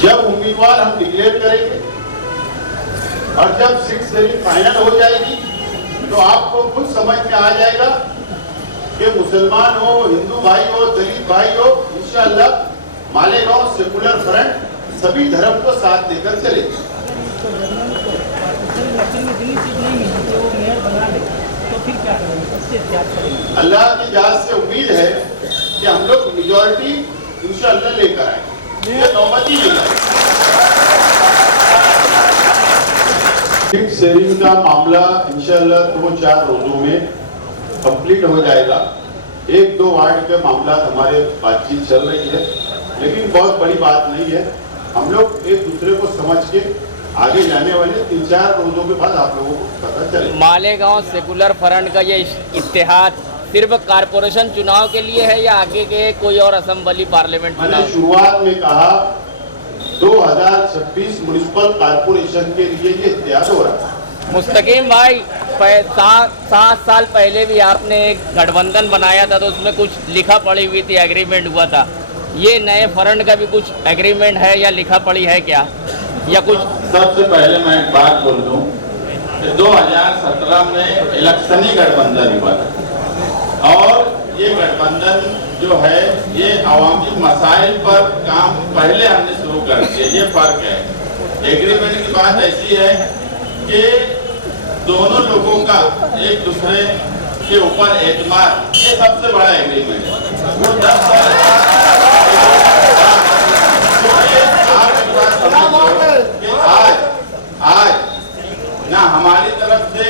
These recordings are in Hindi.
जब उम्मीदवार हम डिक्लेयर करेंगे और जब सीट शेयरिंग फाइनल हो जाएगी तो आपको खुद समझ में आ जाएगा कि मुसलमान हो, हिंदू भाई हो, दलित भाई हो, इंशाअल्लाह मालेगांव सेकुलर फ्रंट सभी धर्म को साथ लेकर चलेगी। अल्लाह की जात से उम्मीद है कि हम लोग मेजॉरिटी इंशाअल्लाह लेकर आएंगे। ये नौबत ही नहीं है। सीट शेयरिंग का मामला इंशाअल्लाह 2-4 रोजों में कंप्लीट हो जाएगा। 1-2 वार्ड के मामला हमारे बातचीत चल रही है, लेकिन बहुत बड़ी बात नहीं है। हम लोग एक दूसरे को समझ के आगे जाने वाले 3-4 रोजों के बाद आप लोगों को पता चलेगा। मालेगांव सेकुलर फ्रंट का ये इत्तेहाद सिर्फ कारपोरेशन चुनाव के लिए है या आगे के कोई और असेंबली पार्लियामेंट? मैंने शुरुआत में कहा 2026 म्युनिसिपल कारपोरेशन के लिए ये इत्तेहाद हो रहा है। मुस्तकीम भाई, 7 साल पहले भी आपने एक गठबंधन बनाया था तो उसमें कुछ लिखा पढ़ी हुई थी, एग्रीमेंट हुआ था। ये नए फ्रंट का भी कुछ एग्रीमेंट है या लिखा पढ़ी है क्या, या कुछ? सबसे पहले मैं एक बात बोल दूं कि 2017 में इलेक्शनी गठबंधन हुआ था और ये गठबंधन जो है ये अवामी मसाइल पर काम पहले हमने शुरू कर दिया। ये फर्क है। एग्रीमेंट की बात ऐसी है कि दोनों लोगों का एक दूसरे के ऊपर एतमाद, ये सबसे बड़ा एग्रीमेंट है। वो 10 आज ना हमारी तरफ से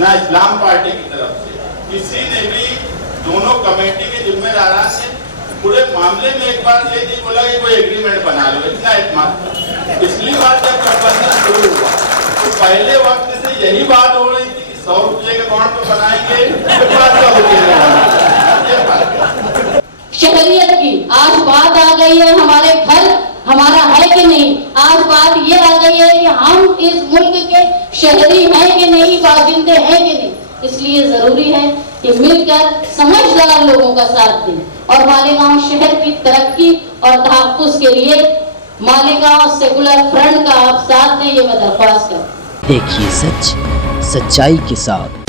ना इस्लाम पार्टी की तरफ से किसी ने भी दोनों कमेटी के जिम्मेदारान ने पूरे मामले में एक बार ये नहीं बोला कि कोई एग्रीमेंट बना लो। इतना एतमाद पिछली बार जब गठबंधन शुरू हुआ तो पहले वक्त से यही बात हो रही थी कि 100 रुपये के बॉन्ड तो बनाएंगे, शहरियत की आज बात आ गई है। हमारे घर हमारा है कि नहीं, आज बात ये आ गई है कि हम इस मुल्क के शहरी हैं कि नहीं, बाशिंदे हैं कि नहीं। इसलिए जरूरी है कि मिलकर समझदार लोगों का साथ दें और मालेगांव शहर की तरक्की और तहफ्फुज़ के लिए मालेगांव सेकुलर फ्रंट का आप साथ दें, ये मैं दरख्वास्त करता हूं। देखिए सच सच्चाई के साथ।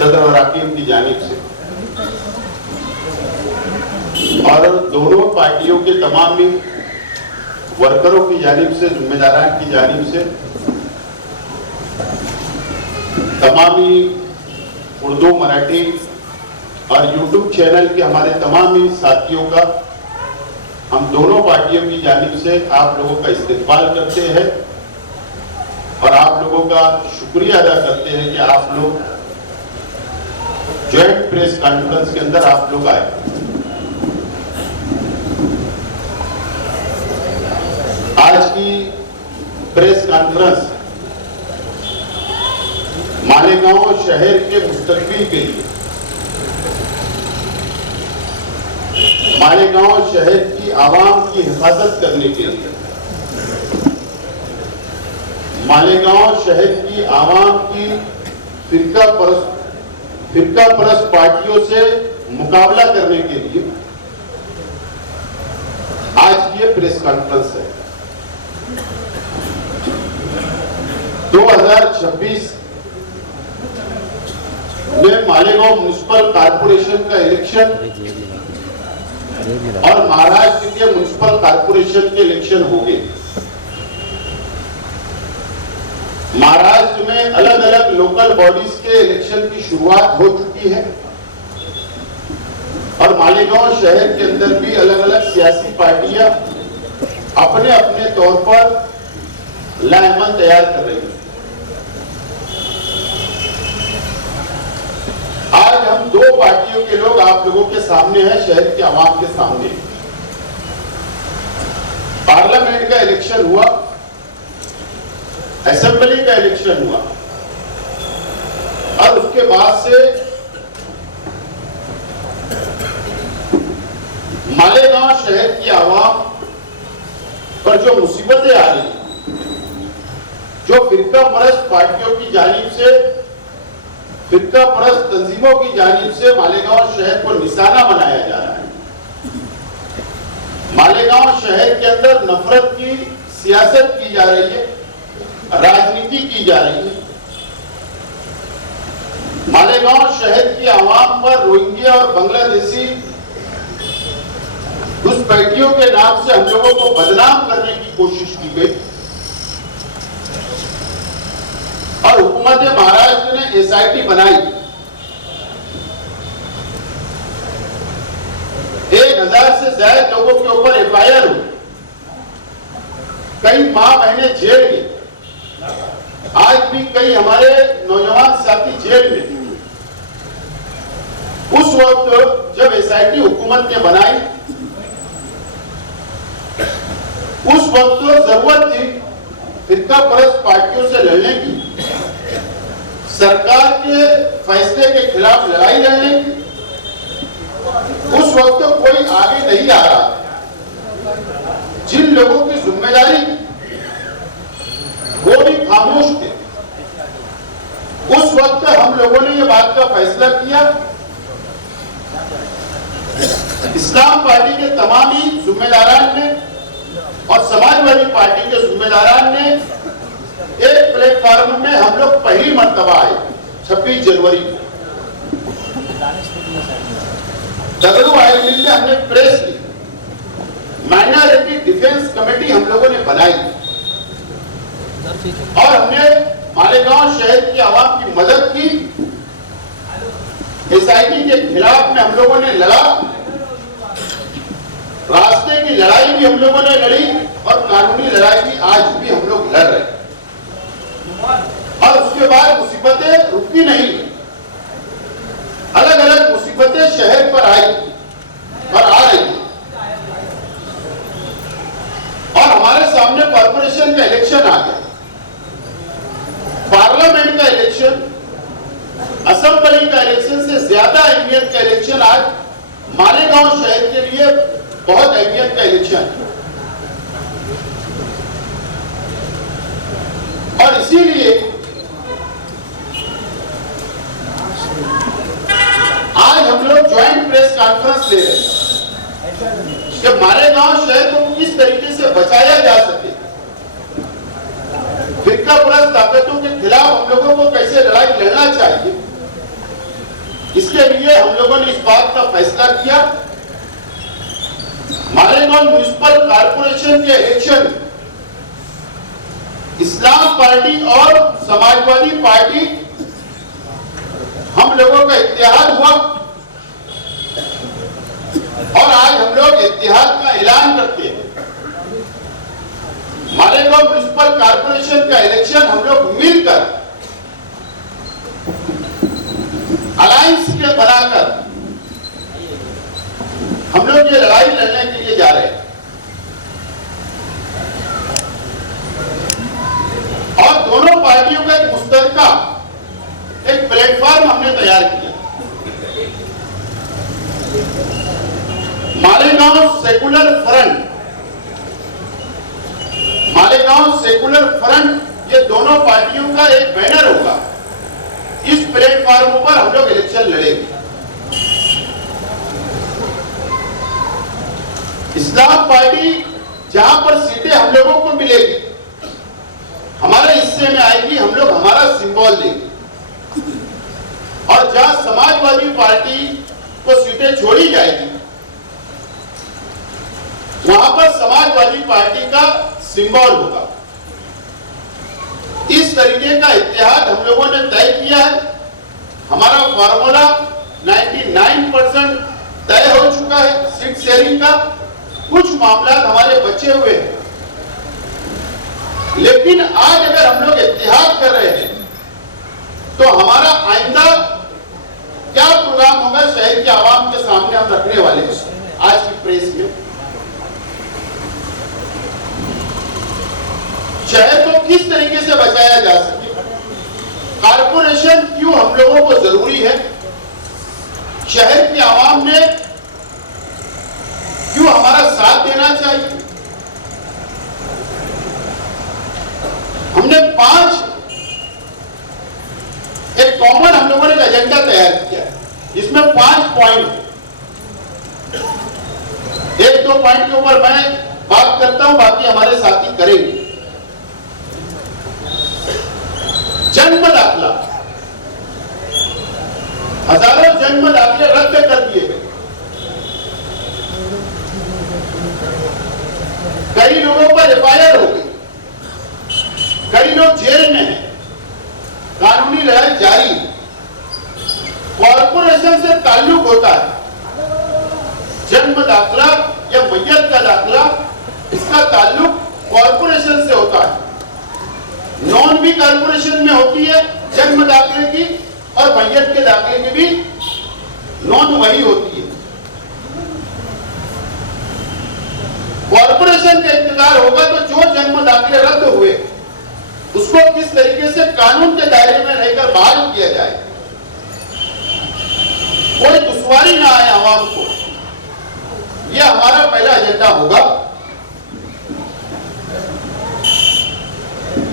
सदर और हाकिम की जानिब से और दोनों पार्टियों के तमाम वर्करों की जानिब से, जिम्मेदारान की जानिब से, तमामी उर्दू, मराठी और यूट्यूब चैनल के हमारे तमाम साथियों का हम दोनों पार्टियों की जानिब से आप लोगों का इस्तेमाल करते हैं और आप लोगों का शुक्रिया अदा करते हैं कि आप लोग ज्वाइंट प्रेस कॉन्फ्रेंस के अंदर आप लोग आए। आज की प्रेस कॉन्फ्रेंस मालेगांव शहर के मुस्तकबिल के लिए, मालेगांव शहर की आवाम की हिफाजत करने के लिए, मालेगांव शहर की आवाम की फिरका परस्त पार्टियों से मुकाबला करने के लिए आज की ये प्रेस कॉन्फ्रेंस है। 2026 में मालेगांव म्युनिसिपल कॉर्पोरेशन का इलेक्शन और महाराष्ट्र के म्युनिसिपल कॉर्पोरेशन के इलेक्शन हो गए। महाराष्ट्र में अलग अलग लोकल बॉडीज के इलेक्शन की शुरुआत हो चुकी है और मालेगांव शहर के अंदर भी अलग अलग सियासी पार्टियां अपने अपने तौर पर लाएमन तैयार कर रही हैं। आज हम दो पार्टियों के लोग आप लोगों के सामने हैं, शहर के आवाम के सामने। पार्लियामेंट का इलेक्शन हुआ, असेंबली का इलेक्शन हुआ और उसके बाद से मालेगांव शहर की आवाम पर जो मुसीबतें आ रही, जो फिरका परस्त पार्टियों की जानिब से, फिरका परस्त तंजीमों की जानिब से मालेगांव शहर को निशाना बनाया जा रहा है। मालेगांव शहर के अंदर नफरत की सियासत की जा रही है, राजनीति की जा रही है। मालेगांव शहर की आवाम पर रोहिंग्या और बांग्लादेशी घुसपैठियों के नाम से हम लोगों को बदनाम करने की कोशिश की गई और हुकूमत महाराष्ट्र ने एसआईटी बनाई। 1000 से ज्यादा लोगों के ऊपर एफआईआर हुई, कई माह महीने जेल गए। आज भी कई हमारे नौजवान साथी जेल में थे। उस वक्त जब एसआईटी हुकूमत ने बनाई, उस वक्त तो जरूरत थी फिरका परस्त पार्टियों से लड़ने की, सरकार के फैसले के खिलाफ लड़ाई लड़ने की। उस वक्त तो कोई आगे नहीं आ रहा। जिन लोगों की जिम्मेदारी वो भी खामोश थे। उस वक्त हम लोगों ने ये बात का फैसला किया, इस्लाम पार्टी के तमाम ही जिम्मेदारान ने और समाजवादी पार्टी के जिम्मेदारान ने एक प्लेटफॉर्म में हम लोग पहली मर्तबा आए 26 जनवरी को दगड़ू आयोजित में हमने प्रेस ली, माइनॉरिटी डिफेंस कमेटी हम लोगों ने बनाई और हमने मालेगांव शहर की आवाम की मदद की। एसआईटी के खिलाफ में हम लोगों ने लड़ा, रास्ते की लड़ाई भी हम लोगों ने लड़ी और कानूनी लड़ाई भी आज भी हम लोग लड़ रहे हैं। और उसके बाद मुसीबतें रुकी नहीं, अलग अलग मुसीबतें शहर पर आई और आ रही हैं। और हमारे सामने कॉर्पोरेशन का इलेक्शन आ गया, पार्लियामेंट का इलेक्शन, असेंबली का इलेक्शन से ज्यादा अहमियत का इलेक्शन आज मालेगांव शहर के लिए बहुत अहमियत का इलेक्शन है। और इसीलिए आज हम लोग ज्वाइंट प्रेस कॉन्फ्रेंस ले रहे हैं कि मालेगांव शहर को किस तरीके से बचाया जा सके, फिरका परस्त ताकतों के खिलाफ हम लोगों को कैसे लड़ाई लड़ना चाहिए। इसके लिए हम लोगों ने इस बात का फैसला किया, मालेगांव म्युनिसिपल कॉर्पोरेशन के इलेक्शन इस्लाम पार्टी और समाजवादी पार्टी हम लोगों का इत्तेहाद हुआ और आज हम लोग इत्तेहाद का ऐलान करते हैं। मालेगांव म्युनिसिपल कॉर्पोरेशन का इलेक्शन हम लोग मिलकर अलायंस के बनाकर हम लोग ये लड़ाई लड़ने के लिए जा रहे हैं। और दोनों पार्टियों का एक मुश्तरका एक प्लेटफॉर्म हमने तैयार किया, Malegaon secular front. Malegaon secular front ये दोनों पार्टियों का एक बैनर होगा। इस प्लेटफॉर्म पर हम लोग इलेक्शन लड़ेंगे। इस्लाम पार्टी जहां पर सीटें हम लोगों को मिलेगी, हमारे हिस्से में आएगी, हम लोग हमारा सिंबल देंगे। और जहां समाजवादी पार्टी को सीटें छोड़ी जाएगी, वहां पर समाजवादी पार्टी का सिंबल होगा। इस तरीके का इत्तेहाद हम लोगों ने तय किया है। हमारा फार्मूला 99% तय हो चुका है सीट शेयरिंग का। कुछ मामला हमारे बचे हुए हैं, लेकिन आज अगर हम लोग इत्तेहाद कर रहे हैं तो हमारा आइंदा क्या प्रोग्राम होगा शहर के आवाम के सामने हम रखने वाले हैं आज की प्रेस में। शहर को किस तरीके से बचाया जा सके, कारपोरेशन क्यों हम लोगों को जरूरी है, शहर की आवाम ने क्यों हमारा साथ देना चाहिए। हमने एक कॉमन हम लोगों ने एजेंडा तैयार किया है, इसमें 5 पॉइंट, 1-2 पॉइंट के ऊपर मैं बात करता हूं, बाकी हमारे साथी करेंगे। जन्म दाखिला, हजारों जन्म दाखिले रद्द कर दिए गए। कई लोगों पर एफआईआर हो गई, कई लोग जेल में हैं, कानूनी लड़ाई जारी है। कॉर्पोरेशन से ताल्लुक होता है, जन्म दाखिला या मैयत का दाखिला, इसका ताल्लुक कॉर्पोरेशन से होता है। नॉन भी कॉर्पोरेशन में होती है जन्म दाखिले की, और मैयत के दाखिले की भी नॉन वही होती है। कॉर्पोरेशन का इख्तियार होगा तो जो जन्म दाखिले रद्द हुए उसको किस तरीके से कानून के दायरे में रहकर बहाल किया जाए, कोई दुश्वारी ना आए आवाम को, यह हमारा पहला एजेंडा होगा।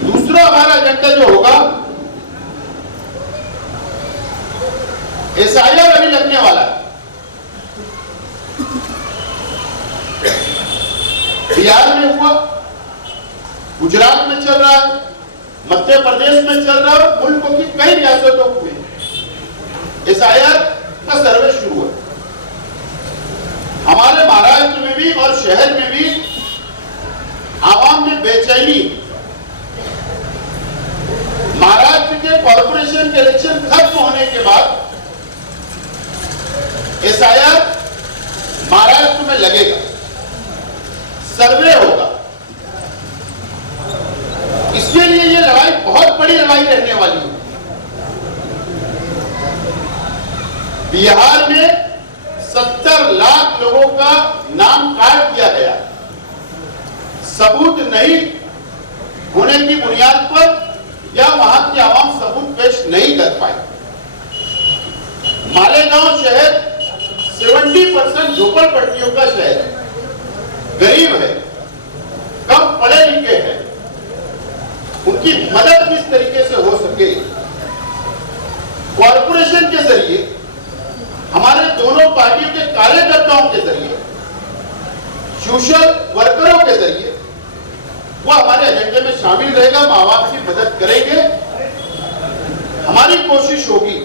दूसरा हमारा एजेंडा जो होगा, एसआईआर अभी लगने वाला है। बिहार में हुआ, गुजरात में चल रहा है, मध्य प्रदेश में चल रहा है, मुल्क की कई रियासतों में एसआईआर का सर्वे शुरू है। हमारे महाराष्ट्र में भी और शहर में भी आवाम में बेचैनी, महाराष्ट्र के कॉर्पोरेशन के इलेक्शन खत्म होने के बाद एसआईआर महाराष्ट्र में लगेगा, सर्वे होगा। इसके लिए ये लड़ाई बहुत बड़ी लड़ाई रहने वाली है। बिहार में 70 लाख लोगों का नाम काट दिया गया, सबूत नहीं होने की बुनियाद पर या वहां की आवाम सबूत पेश नहीं कर पाई। मालेगांव शहर 70% झोपड़पट्टियों का शहर है, गरीब है, कम पढ़े लिखे हैं, उनकी मदद किस तरीके से हो सके, कॉर्पोरेशन के जरिए, हमारे दोनों पार्टियों के कार्यकर्ताओं के जरिए, सोशल वर्करों के जरिए, वो हमारे एजेंडे में शामिल रहेगा। माँ बाप की मदद करेंगे। हमारी कोशिश होगी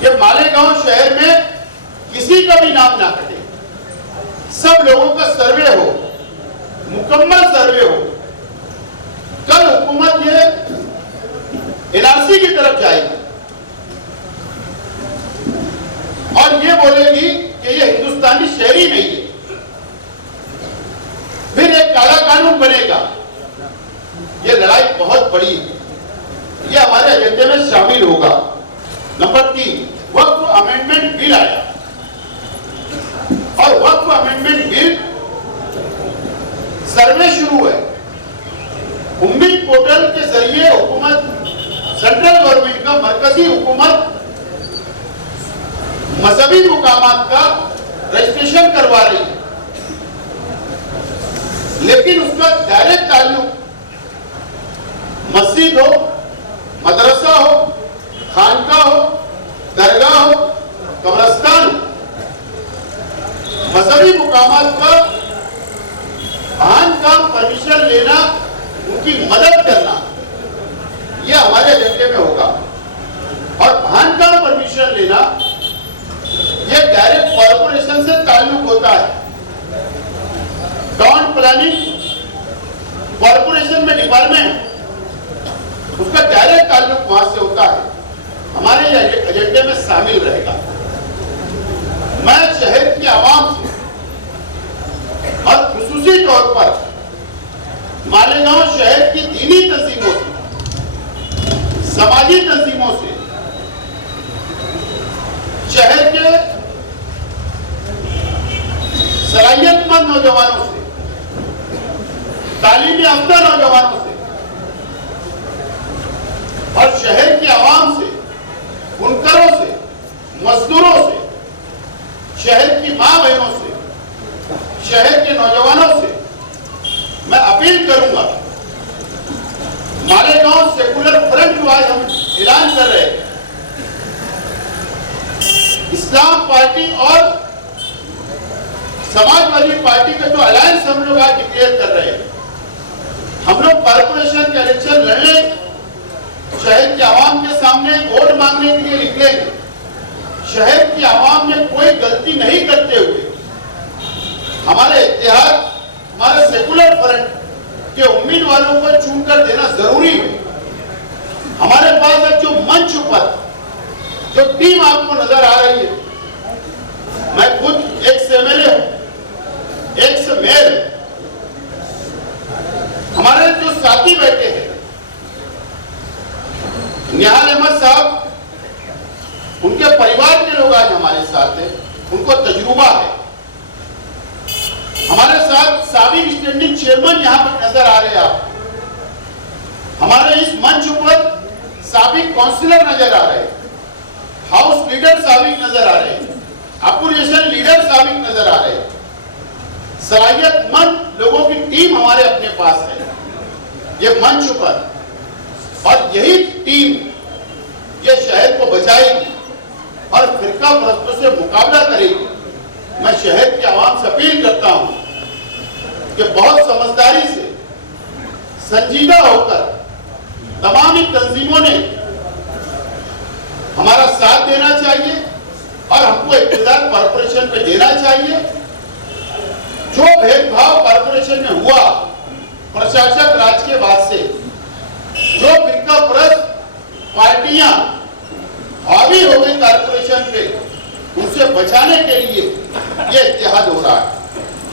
कि मालेगांव शहर में किसी का भी नाम ना कटे, सब लोगों का सर्वे हो, मुकम्मल सर्वे हो। कल हुकूमत ये एनआरसी की तरफ जाएगी और ये बोलेगी कि ये हिंदुस्तानी शहरी नहीं है, फिर एक काला कानून बनेगा। ये लड़ाई बहुत बड़ी है, ये हमारे एजेंडे में शामिल होगा। नंबर 3, वक्फ अमेंडमेंट बिल आया और वक्फ अमेंडमेंट बिल सर्वे शुरू है। उम्मीद पोर्टल के जरिए हुकूमत, सेंट्रल गवर्नमेंट का, मरकजी हुकूमत मजहबी मुकामात का रजिस्ट्रेशन करवा रही है, लेकिन उसका डायरेक्ट ताल्लुक मस्जिद हो, मदरसा हो, खानका हो, दरगाह हो, कब्रिस्तान हो, मजहबी मुकामात पर वाहन का परमिशन लेना, उनकी मदद करना, यह हमारे एजेंडे में होगा। और वाहन का परमिशन लेना, ये डायरेक्ट कॉर्पोरेशन से ताल्लुक होता है। टाउन प्लानिंग कॉर्पोरेशन में डिपार्टमेंट, उसका डायरेक्ट ताल्लुक वहां से होता है, हमारे एजेंडे में शामिल रहेगा। मैं शहर की आवाम से और खुसूसी तौर पर मालेगांव शहर की दीनी तंजीमों से, समाजी तंजीमों से, शहर के सलाहियतमंद नौजवानों से, तालीम याफ्ता नौजवानों से और शहर की आवाम से, बुनकरों से, मजदूरों से, शहर की मां बहनों से, शहर के नौजवानों से मैं अपील करूंगा, मालेगांव सेकुलर फ्रंट जो आज हम ऐलान कर रहे हैं, इस्लाम पार्टी और समाजवादी पार्टी का जो अलायंस हम लोग आज डिक्लेयर कर रहे हैं, हम लोग कॉर्पोरेशन के इलेक्शन लड़ने, शहर की आवाम के सामने वोट मांगने के लिए निकलेंगे। शहर की आवाम ने कोई गलती नहीं करते हुए हमारे इत्तेहाद, हमारे सेकुलर फ्रंट के उम्मीदवारों को चुनकर देना जरूरी है। हमारे पास अब जो मंच पर जो टीम आपको नजर आ रही है, मैं खुद एक से एमएलए हूं, एक से मेयर, हमारे जो साथी बैठे हैं, निहाल अहमद साहब, उनके परिवार के लोग आज हमारे साथ हैं, उनको तजुर्बा है। हमारे साथ साबिक स्टैंडिंग चेयरमैन यहां पर नजर आ रहे हैं आप, हमारे इस मंच पर साबिक काउंसिलर नजर आ रहे हैं, हाउस लीडर साबिक नजर आ रहे हैं, अपोजिशन लीडर साबिक नजर आ रहे हैं, सलाहियतमंद लोगों की टीम हमारे अपने पास है ये मंच पर, और यही टीम ये शहर को बचाएगी और फिरका परस्तों से मुकाबला करेगी। मैं शहर की आवाम से अपील करता हूं कि बहुत समझदारी से, संजीदा होकर तमाम ही तंजीमों ने हमारा साथ देना चाहिए और हमको इख्तियार कॉर्पोरेशन पे देना चाहिए। जो भेदभाव कॉर्पोरेशन में हुआ प्रशासक राज के बाद से, जो फिरका परस्त पार्टियां हावी हो गई कॉर्पोरेशन पे, उनसे बचाने के लिए ये इत्तेहाद हो रहा है,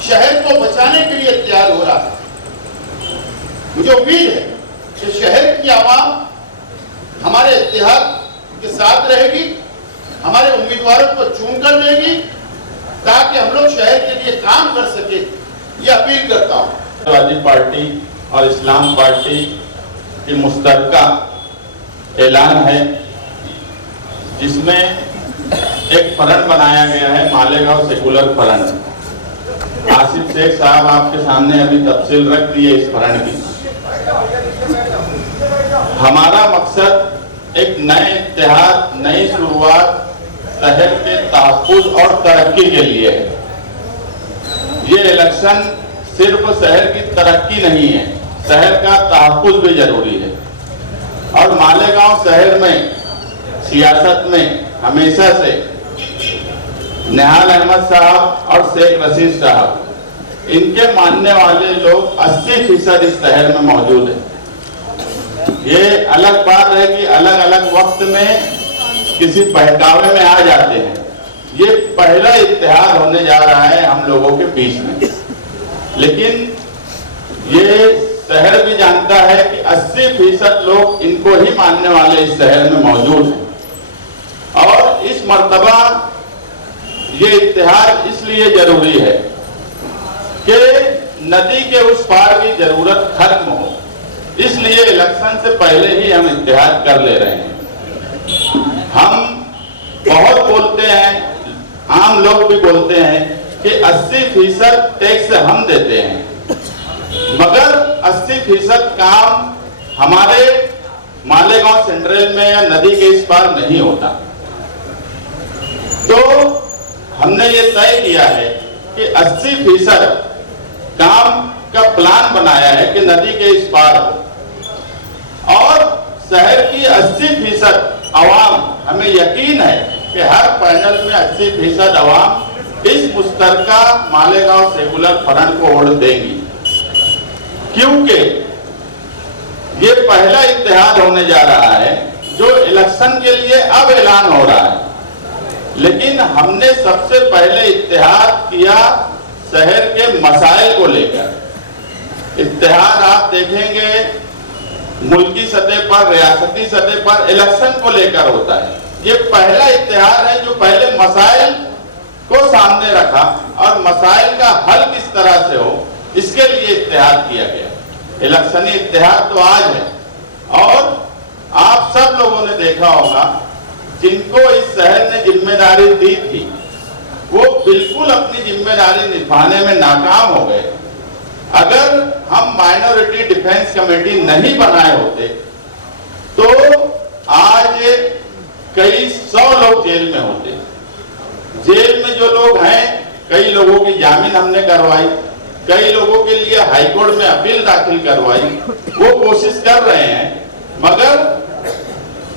शहर को बचाने के लिए इत्तेहाद हो रहा है। मुझे उम्मीद है कि शहर की आवाम हमारे इत्तेहाद के साथ रहेगी, हमारे उम्मीदवारों को चुनकर देगी, ताकि हम लोग शहर के लिए काम कर सके। ये अपील करता हूं। समाजवादी पार्टी और इस्लाम पार्टी की मुश्तरका ऐलान है, जिसमें एक फ्रंट बनाया गया है, मालेगांव सेकुलर फ्रंट। आसिफ शेख साहब आपके सामने अभी तफसील रख दी है इस फ्रंट की। हमारा मकसद एक नए इत्तेहाद, नई शुरुआत शहर के तहफ्फुज़ और तरक्की के लिए है। ये इलेक्शन सिर्फ शहर की तरक्की नहीं है, शहर का तहफ्फुज़ भी जरूरी है। और मालेगांव शहर में सियासत में हमेशा से निहाल अहमद साहब और शेख रशीद साहब, इनके मानने वाले लोग 80% इस शहर में मौजूद है। ये अलग बात है कि अलग अलग वक्त में किसी बहकावे में आ जाते हैं। ये पहला इत्तेहाद होने जा रहा है हम लोगों के बीच में, लेकिन ये शहर भी जानता है कि 80% लोग इनको ही मानने वाले इस शहर में मौजूद हैं। और इस मर्तबा ये इत्तेहाद इसलिए जरूरी है कि नदी के उस पार की जरूरत खत्म हो, इसलिए इलेक्शन से पहले ही हम इत्तेहाद कर ले रहे हैं। हम बहुत बोलते हैं, आम लोग भी बोलते हैं कि 80% टैक्स हम देते हैं, मगर 80% काम हमारे मालेगांव सेंट्रल में या नदी के इस पार नहीं होता। तो हमने ये तय किया है कि 80% काम का प्लान बनाया है कि नदी के इस पार हो, और शहर की 80% आवाम, हमें यकीन है कि कि हर पैनल में 80% अवाम इस मुश्तरका मालेगांव सेकुलर फ्रंट को वोट देंगी, क्योंकि ये पहला इत्तेहाद होने जा रहा है जो इलेक्शन के लिए अब ऐलान हो रहा है। लेकिन हमने सबसे पहले इत्तेहाद किया शहर के मसाइल को लेकर। इत्तेहाद आप देखेंगे मुल्की सतह पर, रियासती सतह पर इलेक्शन को लेकर होता है। ये पहला इत्तेहाद है जो पहले मसाइल को सामने रखा और मसाइल का हल किस तरह से हो इसके लिए इत्तेहाद किया गया। इलेक्शनी इत्तेहाद तो आज है और आप सब लोगों ने देखा होगा जिनको इस शहर ने जिम्मेदारी दी थी वो बिल्कुल अपनी जिम्मेदारी निभाने में नाकाम हो गए। अगर हम माइनॉरिटी डिफेंस कमेटी नहीं बनाए होते तो आज कई 100 लोग जेल में होते। जेल में जो लोग हैं, कई लोगों की जामीन हमने करवाई, कई लोगों के लिए हाईकोर्ट में अपील दाखिल करवाई, वो कोशिश कर रहे हैं। मगर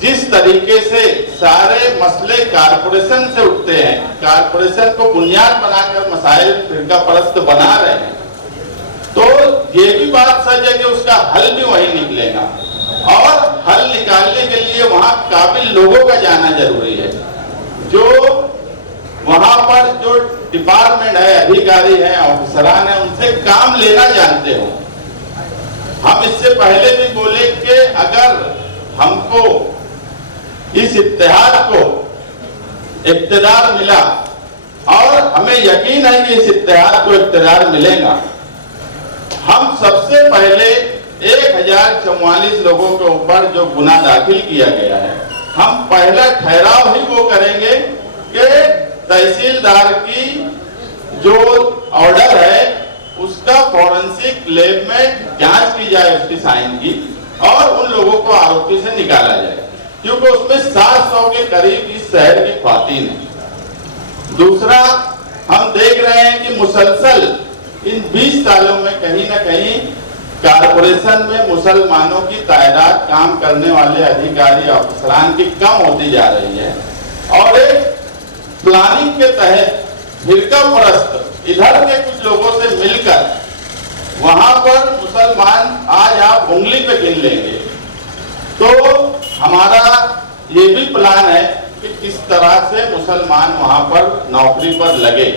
जिस तरीके से सारे मसले कारपोरेशन से उठते हैं, कारपोरेशन को बुनियाद बनाकर मसाइल फिरका परस्त बना रहे हैं, तो ये भी बात सच है कि उसका हल भी वही निकलेगा और हल निकालने के लिए वहां काबिल लोगों का जाना जरूरी है, जो वहां पर जो डिपार्टमेंट है, अधिकारी हैं, ऑफिसरान हैं, उनसे काम लेना जानते हो। हम इससे पहले भी बोले कि अगर हमको इस इत्तेहाद को इक़्तिदार मिला और हमें यकीन है कि इस इत्तेहाद को इक़्तिदार मिलेगा, हम सबसे पहले 1044 लोगों के ऊपर जो गुनाह दाखिल किया गया है, हम पहला ठहराव ही वो करेंगे कि तहसीलदार की जो ऑर्डर है उसका फॉरेंसिक लैब में जांच की जाए, उसकी साइन की, और उन लोगों को आरोपी से निकाला जाए, क्योंकि उसमें 700 के करीब इस शहर की ख्वातीन है। दूसरा, हम देख रहे हैं कि मुसलसल इन 20 सालों में कहीं ना कहीं कारपोरेशन में मुसलमानों की तादाद काम करने वाले अधिकारी अफसरान की कम होती जा रही है और एक प्लानिंग के तहत फिरका परस्त इधर के कुछ लोगों से मिलकर वहां पर मुसलमान आज आप उंगली पे गिन लेंगे। तो हमारा ये भी प्लान है कि किस तरह से मुसलमान वहां पर नौकरी पर लगे।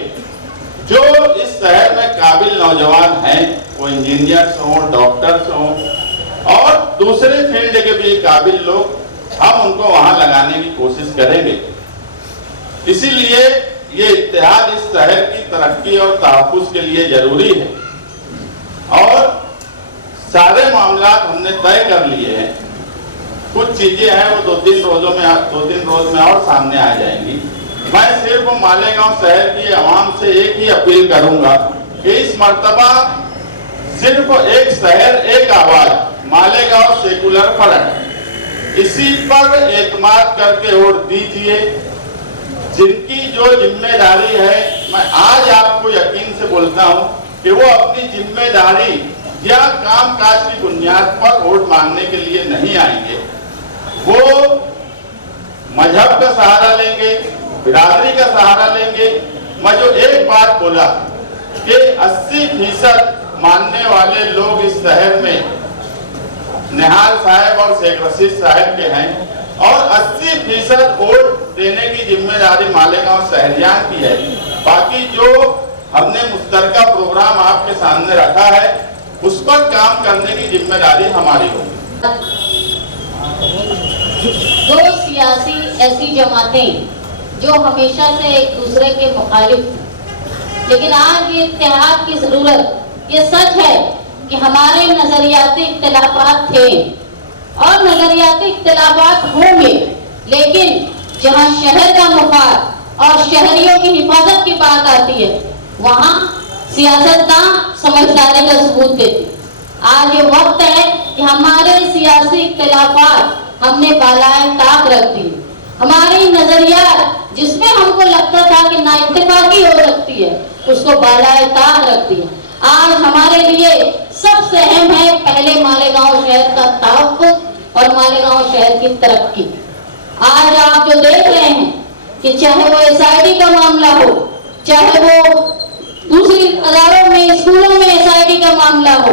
जो इस शहर में काबिल नौजवान हैं, वो इंजीनियर्स हों, डॉक्टर्स हों और दूसरे फील्ड के भी काबिल लोग, हम उनको वहां लगाने की कोशिश करेंगे। इसीलिए ये इत्तेहाद इस शहर की तरक्की और तहफ्फुज़ के लिए जरूरी है और सारे मामला हमने तय कर लिए हैं। कुछ चीजें हैं वो 2-3 रोज में और सामने आ जाएंगी। मैं सिर्फ मालेगांव शहर की आवाम से एक ही अपील करूंगा कि इस मर्तबा सिर्फ एक शहर एक आवाज, मालेगांव सेकुलर फ्रंट, इसी पर एतमाद करके वोट दीजिए। जिनकी जो जिम्मेदारी है, मैं आज आपको यकीन से बोलता हूं कि वो अपनी जिम्मेदारी या कामकाज की बुनियाद पर वोट मांगने के लिए नहीं आएंगे। वो मजहब का सहारा लेंगे, बिरादरी का सहारा लेंगे। मैं जो एक बात बोला कि 80% मानने वाले लोग इस शहर में निहाल साहब और शेख रशीद साहब के हैं और 80% वोट देने की जिम्मेदारी मालेगांव शहरियान की है। बाकी जो हमने मुश्तरका प्रोग्राम आपके सामने रखा है उस पर काम करने की जिम्मेदारी हमारी होगी। दो सियासी ऐसी जमातें जो हमेशा से एक दूसरे के मुखालिफ, लेकिन आज ये इत्तेहाद की जरूरत, ये सच है कि हमारे नजरियाती इख्तिलाफात थे और नजरियाती इख्तिलाफात होंगे, लेकिन जहां शहर का मफाद और शहरियों की हिफाजत की बात आती है वहां सियासतदान समझदारी का सबूत देते। आज ये वक्त है कि हमारे सियासी इख्तिलाफात हमने बालाए ताक रख दी। हमारी नजरियात जिसमें हमको लगता था कि नाइत्तेफाकी हो सकती है, उसको बालाए ताक रख दिया। आज हमारे लिए सबसे अहम है पहले मालेगांव शहर का तहफ्फुज़ और मालेगांव शहर की तरक्की। आज आप जो देख रहे हैं कि चाहे वो SIT का मामला हो, चाहे वो दूसरी अदारों में, स्कूलों में SIT का मामला हो,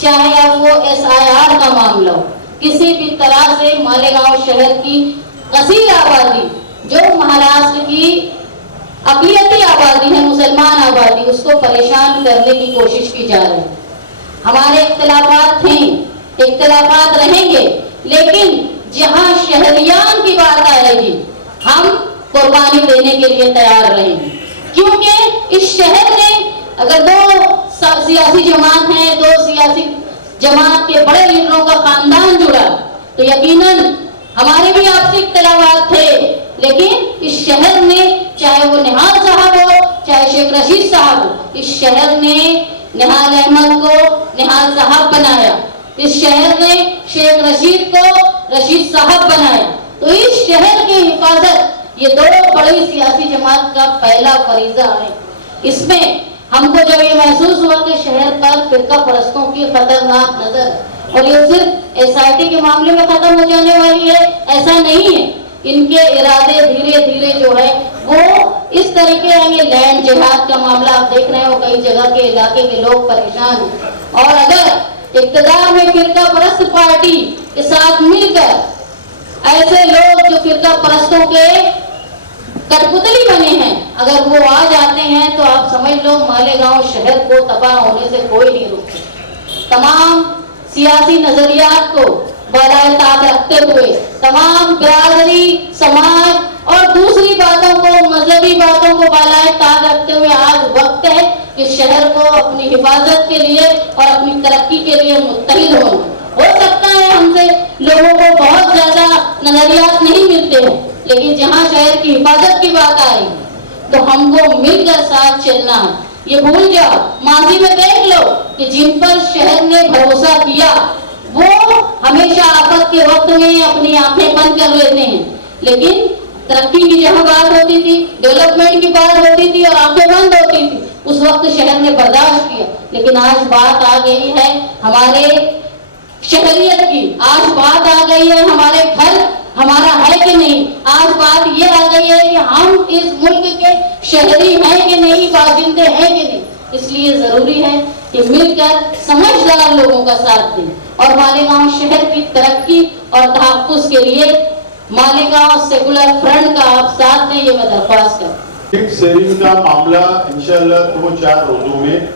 चाहे अब वो SIR का मामला हो, किसी भी तरह से मालेगांव शहर की कसीर आबादी, जो महाराष्ट्र की अक़लियती आबादी है, मुसलमान आबादी, उसको परेशान करने की कोशिश की जा रही है। हमारे इख्तिलाफात थे, इख्तिलाफात रहेंगे, लेकिन जहां शहरियान की बात आएगी हम कुर्बानी देने के लिए तैयार रहेंगे, क्योंकि इस शहर में अगर दो सियासी जमात हैं, दो सियासी जमात के बड़े लीडरों का खानदान जुड़ा तो यकीनन हमारे भी आपसी इख्तिलाफात थे, लेकिन इस शहर में चाहे वो निहाल साहब हो, चाहे शेख रशीद साहब हो, इस शहर ने निहाल अहमद को निहाल साहब बनाया, इस शहर ने शेख रशीद को रशीद साहब बनाया। तो इस शहर की हिफाजत ये दो बड़ी सियासी जमात का पहला फरीजा है। इसमें हमको जब ये महसूस हुआ कि शहर पर फिरका परस्तों की खतरनाक नजर, और ये सिर्फ SIT के मामले में खत्म हो जाने वाली है, ऐसा नहीं है। इनके इरादे धीरे धीरे जो है वो इस तरीके आएंगे। लैंड जिहाद का मामला आप देख रहे हो, कई जगह के इलाके के लोग परेशान हैं, और अगर इक़्तिदार में फिरका परस्त पार्टी के साथ मिलकर ऐसे लोग जो फिरका परस्तों के कठपुतली बने हैं, अगर वो आ जाते हैं तो आप समझ लो मालेगांव शहर को तबाह होने से कोई नहीं रोक सकता। तमाम सियासी नजरियात को बालाए ताक रखते हुए, तमाम बिरादरी, समाज और दूसरी बातों को, मजहबी बातों को बालाए ताक रखते हुए आज वक्त है कि शहर को अपनी हिफाजत के लिए और अपनी तरक्की के लिए मुत्तहिद होना। हो सकता है हमसे लोगों को बहुत ज्यादा नजरियात नहीं मिलते हैं, लेकिन जहां शहर की हिफाजत की बात आएगी तो हमको मिलकर साथ चलना है। ये भूल जाओ, माजी में देख लो कि जिन पर शहर ने भरोसा किया वो हमेशा आफत के वक्त में अपनी आंखें बंद कर लेते हैं, लेकिन तरक्की की जहां बात होती थी, डेवलपमेंट की बात होती थी और आंखें बंद होती थी, उस वक्त शहर ने बर्दाश्त किया। लेकिन आज बात आ गई है हमारे शहरियत की, आज बात आ गई है हमारे घर हमारा है कि नहीं, आज बात ये आ गई है कि हम इस मुल्क के शहरी हैं कि नहीं, बाशिंदे हैं कि नहीं। इसलिए जरूरी है कि मिलकर समझदार लोगों का साथ दें और मालेगांव शहर की तरक्की और तहफ्फुज़ के लिए मालेगांव सेकुलर फ्रंट का आप साथ दें, ये मैं दरख्वास्त करता हूं। शेयरिंग का मामला इंशाल्लाह 2-4 रोजों में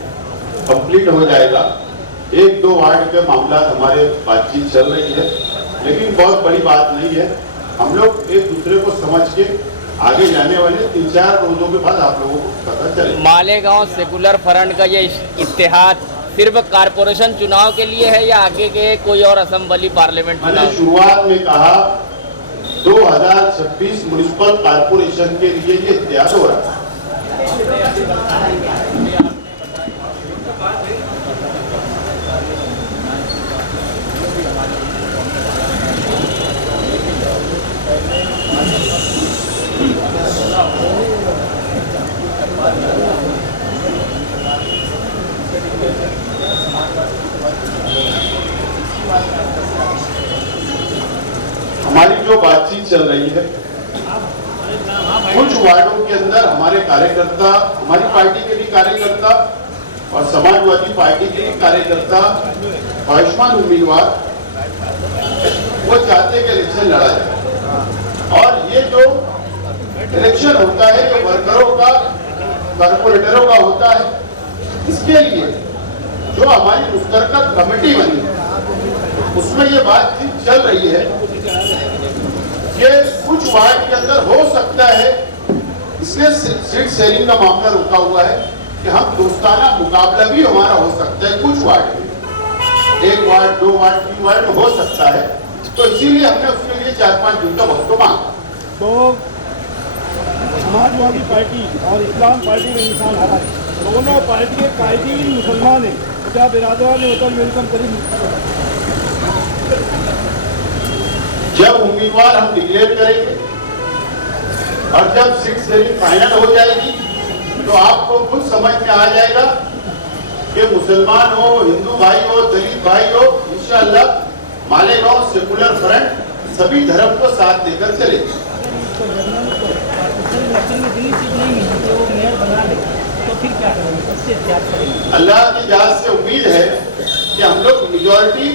कंप्लीट हो जाएगा। 1-2 वार्ड के मामला हमारे बातचीत चल रही है, लेकिन बहुत बड़ी बात नहीं है। हम लोग एक दूसरे को समझ के आगे जाने वाले 3-4 रोजों के बाद आप लोगों को पता चलेगा। मालेगांव सेकुलर फ्रंट का ये इत्तेहाद सिर्फ कारपोरेशन चुनाव के लिए है या आगे के कोई और असेंबली पार्लियामेंट मैंने चुनाव? शुरुआत में कहा 2026 म्युनिसिपल कारपोरेशन के लिए ये इत्तेहाद हो रहा है। हमारी जो बातचीत चल रही है, कुछ वार्डों के अंदर हमारे कार्यकर्ता, हमारी पार्टी के भी कार्यकर्ता और समाजवादी पार्टी के भी कार्यकर्ता, ख्वाहिशमंद उम्मीदवार वो चाहते हैं कि इलेक्शन लड़ा जाए। और ये जो इलेक्शन होता है ये वर्करों का, कारपोरेटरों का होता है। इसके लिए जो हमारी मुश्तरका कमेटी बनी है उसमें ये बातचीत चल रही है कि कुछ वार्ड के अंदर हो सकता है, इसलिए सीट शेयरिंग का मामला रुका हुआ है कि हम दोस्ताना मुकाबला भी हमारा हो सकता है कुछ वार्ड में, 1 वार्ड 2 वार्ड 3 वार्ड में हो सकता है। तो इसीलिए हमने उसके लिए 4-5 दिन का वक्त मांगा। तो समाजवादी पार्टी और इस्लाम पार्टी का निशान हरा है। दोनों पार्टी के कायदीन मुसलमान हैं, क्या बिरादरा ने होकर मिलकर करीब। जब उम्मीदवार हम डिक्लेयर करेंगे और जब सीट शेयरिंग फाइनल हो जाएगी तो आपको खुद समझ में आ जाएगा कि मुसलमान हो, हिंदू भाई हो, दलित भाई हो, इंशाअल्लाह मालेगांव सेकुलर फ्रंट सभी धर्म को साथ देकर चलेगी। अल्लाह की जात से उम्मीद है कि हम लोग मेजॉरिटी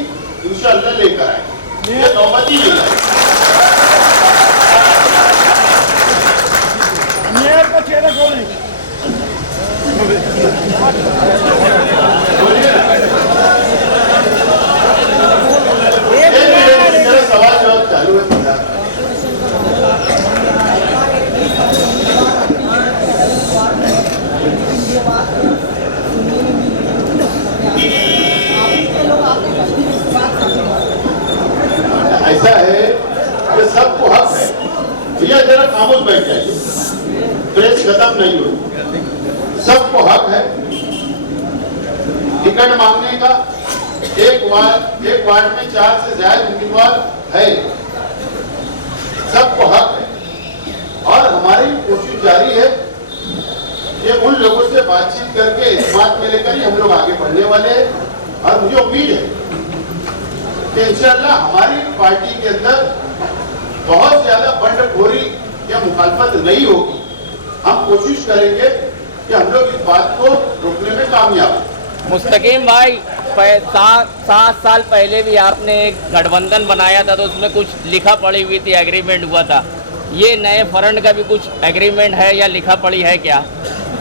इंशाअल्लाह लेकर आएंगे। ये नौबत ही नहीं है। मेयर का चेहरा कौन है? सवाल जवाब चालू है। ऐसा है कि सबको हक है। भैया जरा खामोश बैठ जाइए, प्रेस खत्म नहीं हुई। सबको हक है टिकट मांगने का। एक वार्ड में 4 से ज्यादा उम्मीदवार है, सबको हक है। और हमारी कोशिश जारी है कि उन लोगों से बातचीत करके इस बात में लेकर ही हम लोग आगे बढ़ने वाले हैं। और मुझे उम्मीद है कि इंशाअल्लाह हमारी पार्टी के अंदर बहुत ज्यादा बंडखोरी या मुखालफत नहीं होगी। हम कोशिश करेंगे कि हम लोग इस बात को रोकने में कामयाब हों। मुस्तकीम भाई, 7 साल पहले भी आपने एक गठबंधन बनाया था, तो उसमें कुछ लिखा पढ़ी हुई थी, एग्रीमेंट हुआ था। ये नए फ्रंट का भी कुछ एग्रीमेंट है या लिखा पढ़ी है क्या,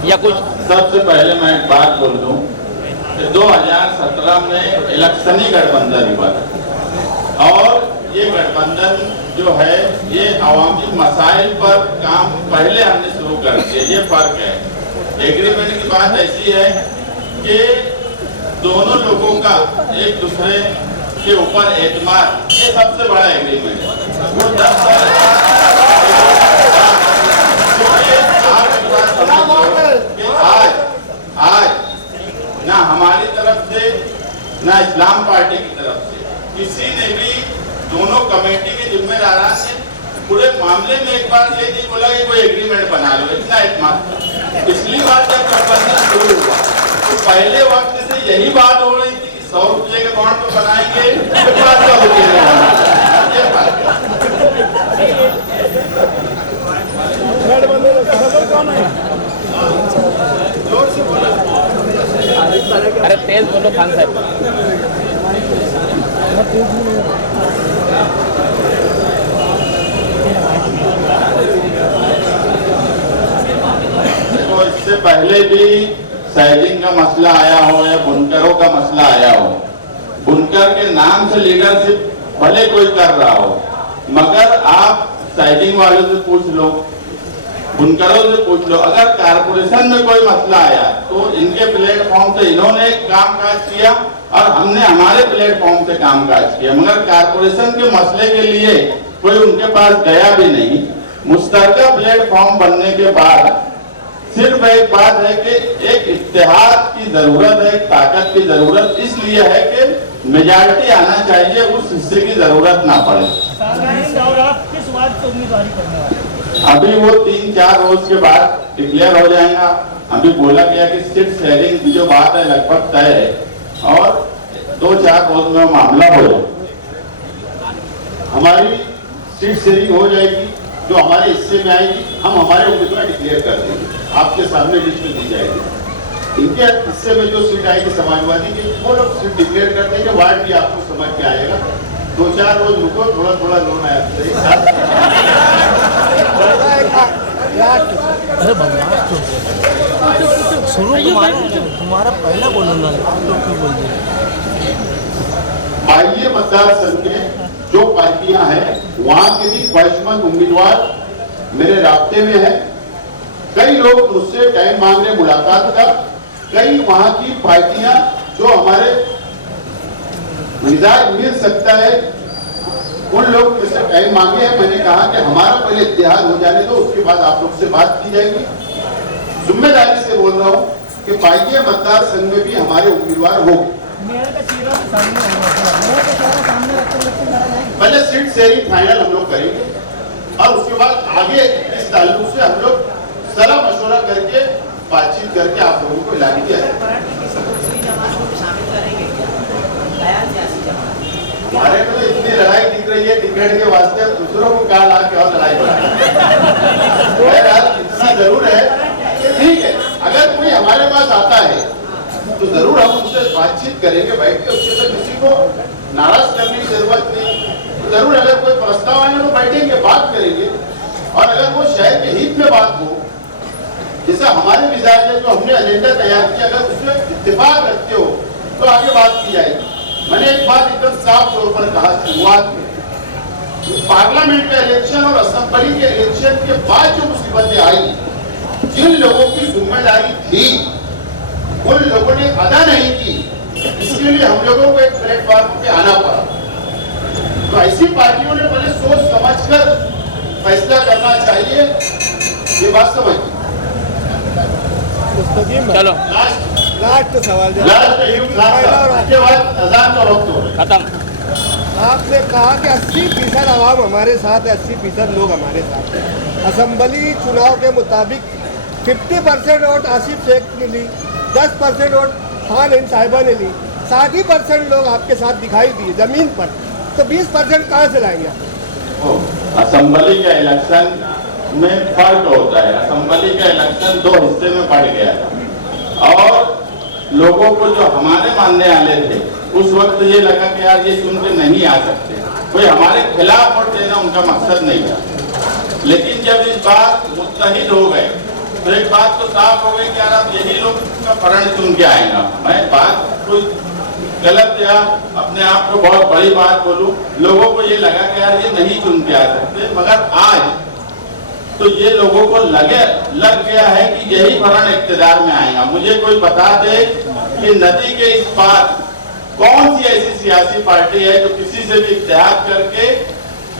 या कुछ? सबसे पहले मैं एक बात बोल दूं कि 2017 में इलेक्शनी गठबंधन हुआ था और ये गठबंधन जो है ये अवामी मसाइल पर काम पहले हमने शुरू कर दिया। ये फर्क है। एग्रीमेंट की बात ऐसी है कि दोनों लोगों का एक दूसरे के ऊपर एतमाद, ये सबसे बड़ा एग्रीमेंट है। वो 10 साल आज ना हमारी तरफ से ना इस्लाम पार्टी की तरफ से किसी ने भी दोनों कमेटी के जिम्मेदार ने पूरे मामले में एक बार ये नहीं बोला कि कोई एग्रीमेंट बना लो। इतना एतमाद। पिछली बार जब गठबंधन शुरू हुआ तो पहले वक्त से यही बात हो रही थी कि 100 रुपये के बॉन्ड तो बनाएंगे, फिर 500 रुपये के बॉन्ड। अरे तेज बोलो खान साहब। तो इससे पहले भी सैलिंग का मसला आया हो या बुनकरों का मसला आया हो, बुनकर के नाम से लीडरशिप भले कोई कर रहा हो, मगर आप सैलिंग वालों से पूछ लो, बुनकरों से पूछ लो। अगर कारपोरेशन में कोई मसला आया तो इनके प्लेटफॉर्म से इन्होंने कामकाज किया और हमने हमारे प्लेटफॉर्म से कामकाज किया, मगर कारपोरेशन के मसले के लिए कोई उनके पास गया भी नहीं। मुश्तरका प्लेटफॉर्म बनने के बाद सिर्फ एक बात है कि एक इत्तेहाद की जरूरत है, एक ताकत की जरूरत इसलिए है कि मेजॉरिटी आना चाहिए, उस हिस्से की जरूरत ना पड़े। और आप किस वार्ड से उम्मीदवारी करने वाले? अभी वो 3-4 रोज के बाद डिक्लेयर हो जाएगा। अभी बोला गया कि सीट शेयरिंग की जो बात है लगभग तय है और 2-4 रोज में मामला हो जाएगा। हमारी सीट शेयरिंग हो जाएगी, जो हमारे हिस्से में आएगी हम हमारे उम्मीदवार डिक्लेयर कर देंगे, आपके सामने लिस्ट दी जाएगी। इनके हिस्से में जो सीट आएगी समाजवादी की, वो लोग सीट डिक्लेयर कर देंगे। वार्ड भी आपको समझ में आएगा। 2-4 रोज रुको, थोड़ा लोन आया। अरे बदमाश शुरू तुम्हारा पहला बोलो ना, तो क्यों बोल दिया? आइए मतदार संघ के जो पार्टियां हैं वहां के भी ख्वाहिशमंद उम्मीदवार मेरे राब्ते में है। कई लोग मुझसे टाइम मांग रहे मुलाकात का। कई वहां की पार्टियां जो हमारे मिजाज मिल सकता है, उन लोग मुझसे टाइम मांगे हैं। मैंने कहा कि हमारा पहले इत्तेहाद हो जाने दो, उसके बाद आप लोग से बात की जाएगी। जिम्मेदारी से बोल रहा हूँ कि पाइए मतदार संघ में भी हमारे उम्मीदवार हो। पहले सीट शेयरिंग फाइनल हम लोग करेंगे और उसके बाद आगे इस ताल्लुक से हम लोग सलाह मशवरा करके बातचीत करके आप लोगों को ला दिया है। हमारे में तो इतनी लड़ाई दिख रही है टिकट के वास्ते, दूसरों को कहा ला के और लड़ाई बढ़ा। इतना जरूर है, ठीक है। अगर कोई हमारे पास आता है तो जरूर हम उससे बातचीत करेंगे, बैठ के उसके साथ किसी को नाराज करने की जरूरत नहीं। तो जरूर अगर कोई प्रस्ताव आए तो बैठेंगे, बात करेंगे, और अगर वो शहर के हित में बात हो, जैसा हमारे मिजाज है जो हमने एजेंडा तैयार किया, अगर उसमें इत्तेफाक रखते हो तो आगे बात की जाएगी। मैंने एक बात एकदम साफ तौर पर कहा शुरुआत में, पार्लियामेंट का इलेक्शन और असेंबली के इलेक्शन के बाद जो मुसीबतें आई, जिन लोगों की जिम्मेदारी थी उन लोगों ने अदा नहीं की, इसके लिए हम लोगों को एक प्लेटफॉर्म पे आना पड़ा। तो ऐसी पार्टियों ने पहले सोच समझकर फैसला करना चाहिए, ये बात समझिए। चलो लास्ट सवाल उसके बाद अजान का वक्त हो रहा है। खत्म। आपने कहा कि 80% आवाम हमारे साथ है, 80% लोग हमारे साथ हैं। असेंबली चुनाव के मुताबिक 50% वोट आसिफ शेख ने ली, 10% वोट खान इन साहिबा ने ली, 60% लोग आपके साथ दिखाई दिए जमीन पर, तो 20% कहाँ से लाएंगे आप? असेंबली का इलेक्शन में फर्क होता है। असेंबली का इलेक्शन 2 हिस्से में पड़ गया था, और लोगों को जो हमारे मानने वाले थे उस वक्त ये लगा कि यार ये चुन के नहीं आ सकते, कोई हमारे खिलाफ वोट देना उनका मकसद नहीं था। लेकिन जब इस बार मुत्तहिद हो गए तो एक बात तो साफ हो गई कि यार अब यही लोग का फरण चुन के आएगा। मैं बात कोई गलत या अपने आप को बहुत बड़ी बात बोलूं, लोगों को ये लगा कि यार ये नहीं चुन के आ सकते, मगर आज तो ये लोगों को लग गया है कि यही फरण इख्तियार में आएगा। मुझे कोई बता दे कि नदी के इस पार कौन सी ऐसी सियासी पार्टी है जो किसी से भी इत्तेहाद करके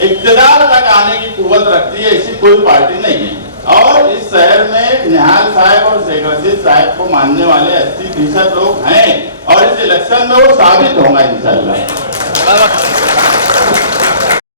इख्तियार तक आने की कुव्वत रखती है? ऐसी कोई पार्टी नहीं है। और इस शहर में निहाल साहब और शेख रशीद साहब को मानने वाले 80% लोग हैं, और इस इलेक्शन में वो साबित होगा इंशाल्लाह।